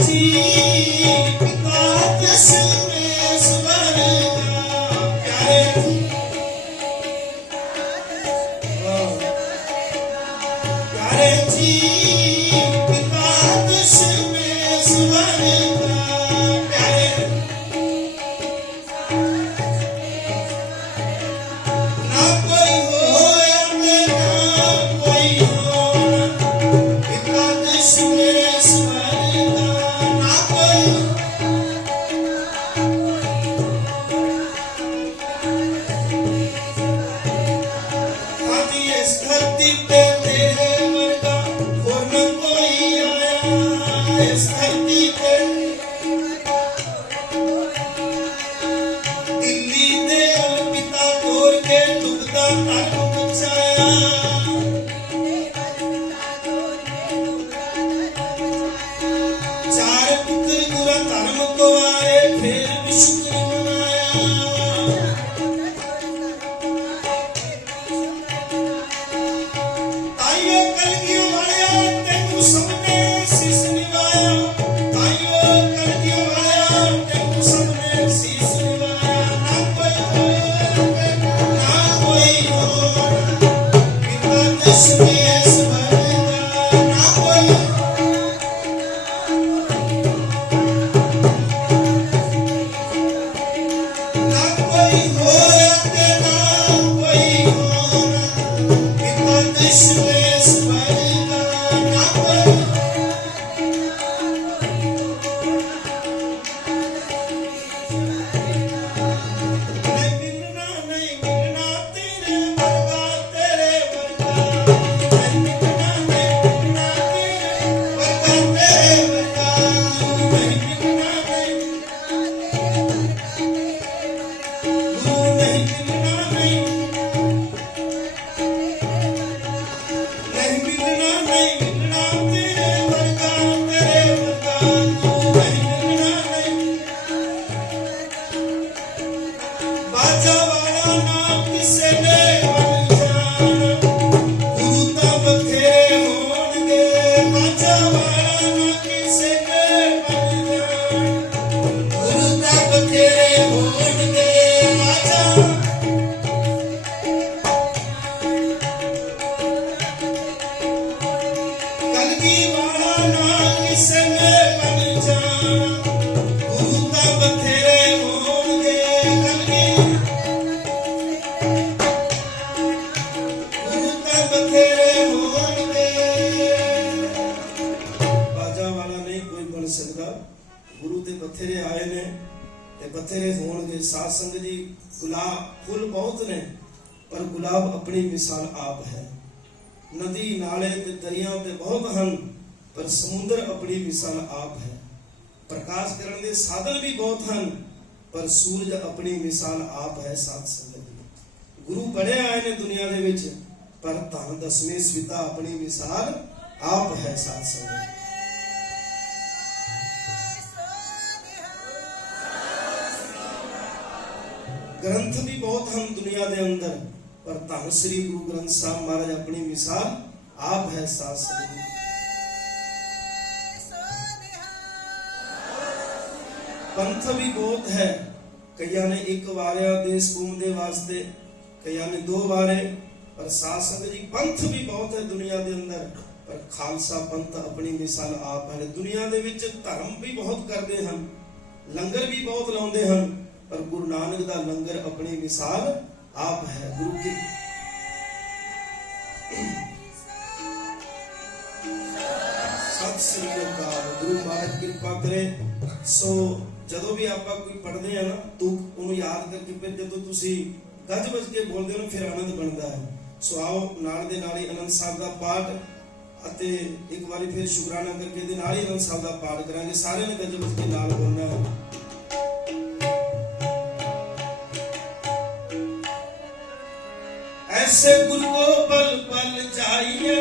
जी पिता दशमेश्वर प्यारे जी प्यारे जी पिता दशमेश्वर प्यारे ना कोई होया मेरा कोई होना पिता दशमेश्वर ना कोई आदि इस धरती पे तेरे वर्गा और न कोई आया इस धरती पे दिल्ली दे अलपिता तोड़ के दुबदा तक बचाया चार पुत्र गुरा धर्म को आए फिर भी शुक्र मनाया ताइयो कलगियों वालिया तेनू सबने शीश निवाया ताइयो कलगियों वालिया तेनू सबने शीश निवाया ना कोई हो पिता दशमेश्वर ना कोई ना कोई होया ते ना कोई होना पिता दशमेश्वर ना कोई नहीं मिलना तेरे वर्गा नहीं मिलना तेरे वर्गा नहीं मिलना गुरु नहीं मिलना नहीं मिलना तेरे वर्गा गुरु नहीं मिलना नहीं बाजा वाला ना किसे ने बन जाना गुरु ता बथेरे होणगे बाजा वाला ना किसे ने बन जाना गुरु ता बथेरे होणगे बाजा कलगी वाला ना किसे ने बन जाना गुरु ता बथेरे होणगे कलगी गुरु ता बथेरे होणगे बाजा वाला नहीं कोई बन सकदा गुरु ते बथेरे आए ने ते बथेरे होणगे साध संगत जी गुलाब फुल बहुत ने पर गुलाब अपनी मिसाल आप है नदी नाले ते दरिया ते बहुत ਹਨ पर समुद्र अपनी मिसाल आप है प्रकाश ਕਰਨ ਦੇ ਸਾਧਨ ਵੀ ਬਹੁਤ ਹਨ ਪਰ ਸੂਰਜ ਆਪਣੀ ਮਿਸਾਲ ਆਪ ਹੈ ਸਾਧ ਸੰਗਤ ਜੀ ਗੁਰੂ ਬੜੇ ਆਏ ਨੇ ਦੁਨੀਆ ਦੇ ਵਿੱਚ ਪਰ ਧੰਨ ਦਸਵੇਂ ਸਵਿਤਾ ਆਪਣੀ ਮਿਸਾਲ ਆਪ ਹੈ ਸਾਧ ਸੰਗਤ ग्रंथ भी बहुत हम दुनिया के अंदर पर धन श्री गुरु ग्रंथ साहब महाराज अपनी मिसाल आप है साथ संगत पंथ भी बहुत है कईया ने एक वारिया देश घूमने वास्ते कईया ने 2 वारे पर साथ संगत जी पंथ भी बहुत है दुनिया के अंदर पर खालसा पंथ अपनी मिसाल आप है दुनिया के विच धर्म भी बहुत करते हैं लंगर भी बहुत लाउंदे हैं पर गुरु नानक दा लंगर अपनी मिसाल आप है गुरु की सत श्री अकाल गुरु महाराज कृपा करे सो ਜਦੋਂ ਵੀ ਆਪਾਂ ਕੋਈ ਪੜ੍ਹਦੇ ਆ ਨਾ ਤੂੰ ਉਹਨੂੰ ਯਾਦ ਕਰਕੇ ਫਿਰ ਜਦੋਂ ਤੁਸੀਂ ਗੱਜ ਵੱਜ ਕੇ ਬੋਲਦੇ ਹੋ ਫਿਰ ਆਨੰਦ ਬਣਦਾ ਹੈ ਸੋ ਆਓ ਨਾਲ ਦੇ ਨਾਲ ਹੀ ਆਨੰਦ ਸਾਹਿਬ ਦਾ ਪਾਠ ਅਤੇ ਇੱਕ ਵਾਰੀ ਫਿਰ ਸ਼ੁਕਰਾਨਾ ਕਰਕੇ ਇਹਦੇ ਨਾਲ ਹੀ ਆਨੰਦ ਸਾਹਿਬ ਦਾ ਪਾਠ ਕਰਾਂਗੇ ਸਾਰਿਆਂ ਨੇ ਗੱਜ ਵੱਜ ਕੇ ਨਾਲ ਬੋਲਣਾ ਹੈ ऐसे गुरु को पल पल चाहिए।